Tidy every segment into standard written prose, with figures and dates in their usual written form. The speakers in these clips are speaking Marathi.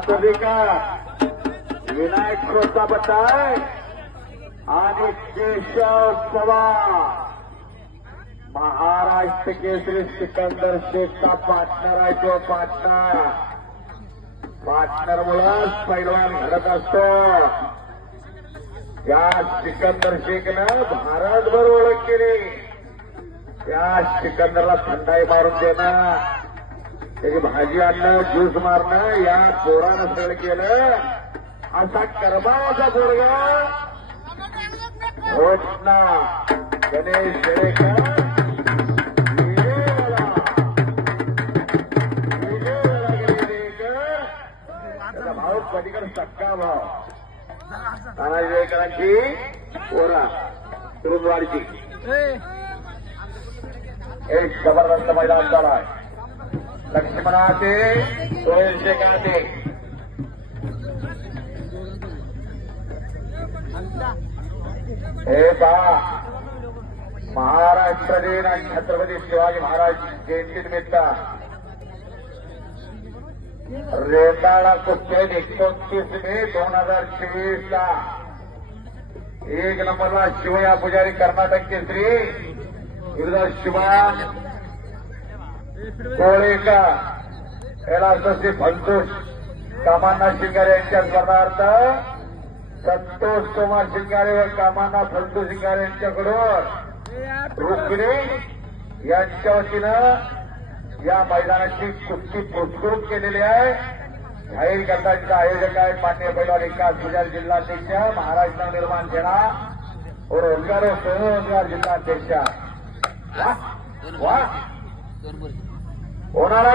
हातोदिका विनायक श्रोता बटाय आणि केशव पवार महाराष्ट्र केसरी सिकंदर शेखचा पार्टनर आहे. तो पार्टनर मुळेच पैलवान घडत असतो. त्या सिकंदर शेखनं भारतभर ओळख केली. त्या सिकंदरला थंडाई मारून देणं, त्याची भाजी आणणं, ज्यूस मारणं या पोरानं सगळं केलं. असा कर्माचा पोरगा घोषणा गणेश शेळेकर भाऊ पलीकडे सक्का भाव तानाजी शेळेकरांची पोरा तुरुंगवाडीची एक जबरदस्त मैदान झाला आहे. लक्ष्मणाचे सोहेल शेखाचे हे पहा महाराष्ट्र दिन आणि छत्रपती शिवाजी महाराज जयंती निमित्त रेंदाळा कुस्त्या 29 मे 2024 ला 1 नंबरला शिवया पुजारी कर्नाटक केसरी विरुद्ध शिवान कोळेकर याला श्री संतोष कामांना शिंगारे यांच्या स्पर्धार्थ संतोष कुमार शिंगारे व कामांना संतोष शिंगारे यांच्याकडून रुक्मिणी यांच्या वतीनं या मैदानाची कुस्ती पुरस्कृत केलेली आहे. जाहीर करताचे आयोजक आहेत माननीय पैलवान विकास पुजारी जिल्हाध्यक्ष, महाराष्ट्र निर्माण सेना और रोजगार व स्वयंरोजगार जिल्हाध्यक्ष. वा होणारा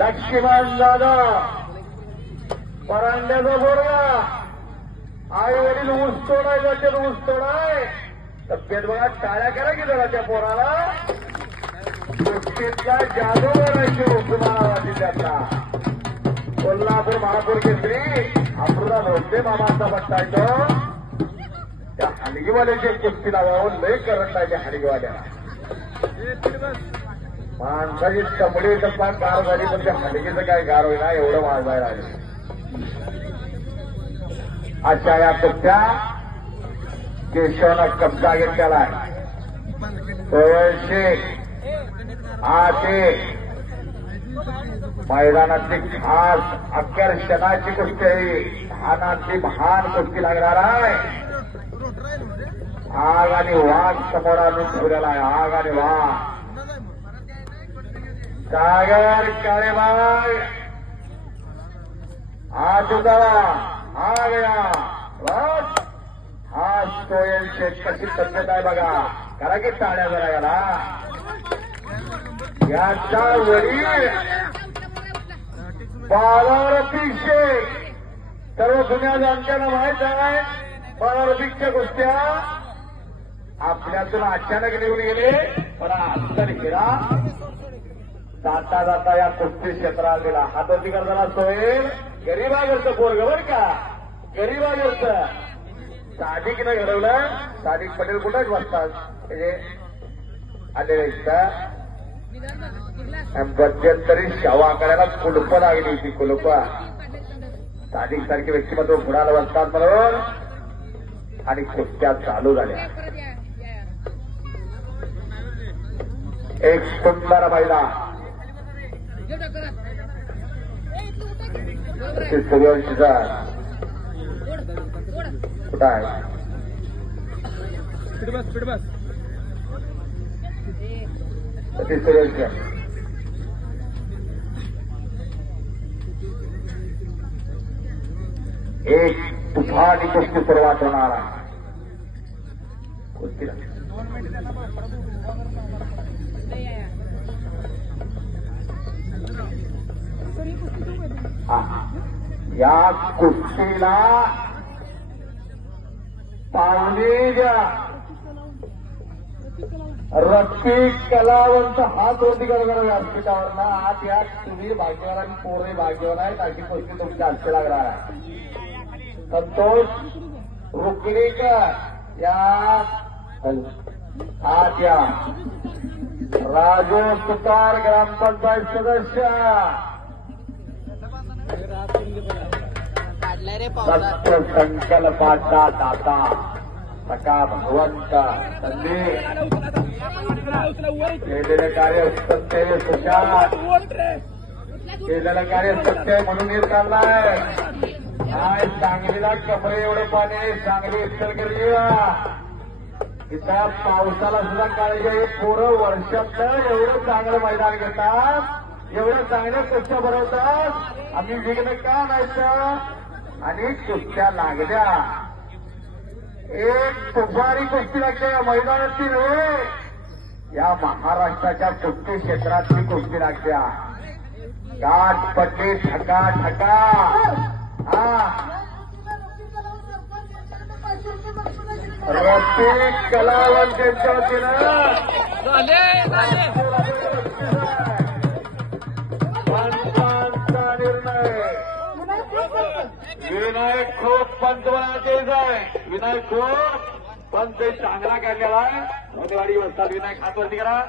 लक्ष्मण जाधव परांड्याचा बोरगा आई वडील ऊस तोडाय जाते, ऊस तोडाय तब्येत बघा. टाळ्या करा की जरा त्या पोराला. कुस्तीतला जादूगर आहे उस्मानाबाद जिल्ह्यातला कोल्हापूर महापौर केसरी अमृता भोसले मामाचा पट्टा आहे तो. त्या हलगीवाल्याची कुस्ती लावावं लय करंट आहे त्या हलगीवाल्याला. माणसाची चमडी टप्पा गार झाली पण त्या हलगीचं काय गार होईना एवढं वाजवायला आले. अशा या कुस्त्या केशवनं कब्जा घेतलेला आहे. सोहेल शेख आते मैदानातली खास आकर्षणाची कुस्ती आहे. धानातली महान कुस्ती लागणार आहे. आग आणि वाघ समोर आणून ठेवलेला आहे. आग आणि वाघ सागर काळेबाग आज उतारा आ गया. बस हा सोहेल शेख कशी तब्येत आहे बघा. करा की टाळ्या जरा याला. याचा वडील बालारफिक शेख सर्व दुनिया जाणत्यांना माहित आहे. बालारफिकच्या कुस्त्या आपल्यातून अचानक निघून गेले पण अत्तर हिरा जाता जाता या कुस्ती क्षेत्राला दिला. हातोटी करताना सोहेल गरीबागरचं पोरग बर का. गरीबागरचं सादिकनं घडवलं. सादिक पटेल कुठंच बसतात म्हणजे आलेले इथं मध्यंतरी शवा करायला कुलप लागली ती कुलप. सादिक सारखे व्यक्तिमत्व पुढाला बसतात म्हणून आणि कुस्त्या चालू झाल्या. एक सुंदर महिला सूर्यवंशीचा कुठं आहे सूर्यवंशी एक तुफानी कुस्ती सुरुवात होणार आहे. कुस्तीला या कुस्तीला पाहुणे द्या. रफिक कलावंत हात वरती करणार व्यासपीठावरना. आज या तुम्ही भाग्यवान आणि पोरे भाग्यवान आहेत. अशी कुस्ती तुमच्या हातची लागणार आहे. संतोष रुक्मिणीकर या हात या. राजू सुतार ग्रामपंचायत सदस्य सत्य संकल्पाचा दाता सका भगवंत संधी केलेलं कार्य सत्य सुशांत केलेलं कार्य सत्य म्हणून हे चाललाय. काय सांगलीला कमरे एवढं पाणी सांगली इचलकरंजीला इथं पावसाला सुद्धा काळजी आहे. पोरं वर्षातलं एवढं चांगलं मैदान घेतात एवढं चांगल्या कुस्त्या भरवतात. आम्ही विघ्न का नाहीचं आणि कुस्त्या लागल्या. एक तुफारी कुस्ती लागते या मैदानाची नव्हे या महाराष्ट्राच्या कुस्ती क्षेत्रातली कुस्ती लागत्या. गाठ पट्टी ठका ठका रफिक कलावंत यांच्या वतीनं पंचांचा निर्णय विनायक खोत पंच बनायचेच आहे. विनायक खोत पंच चांगला काढलेला आहे. मोठेवाडी वस्ताद विनायक हात वरती करा.